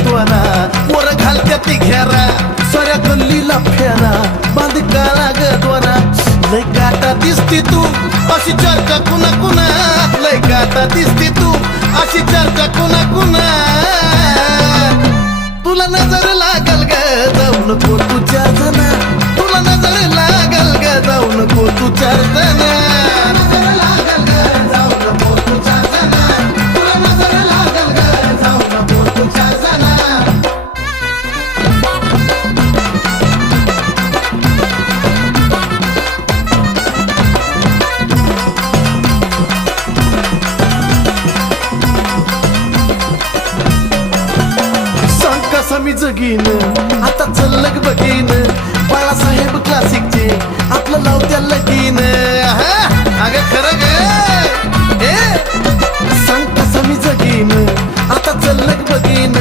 त्वना वर घालत्या ती घेरा साऱ्या गल्लीला फेरा बांध काळा गदवना लय गाता दिसती तू अशी चर्चा कुणा कुणा लय गाता दिसती तू अशी चर्चा कुणा कुणा तुला नजर लागल ग जाऊ नको तू चार जना तुला नजर लागल ग जाऊ नको तू चार जना नजर लागल ग जाऊ नको तू चार जना तुला नजर लागल ग जाऊ नको तू चार जना मी जगीन आता चल्लग बघीन बाळासाहेब क्लासिकचे आपलं लावत्या लगीन अगं खरं ग सांग कसं मी जगीन आता चल्लग बघीन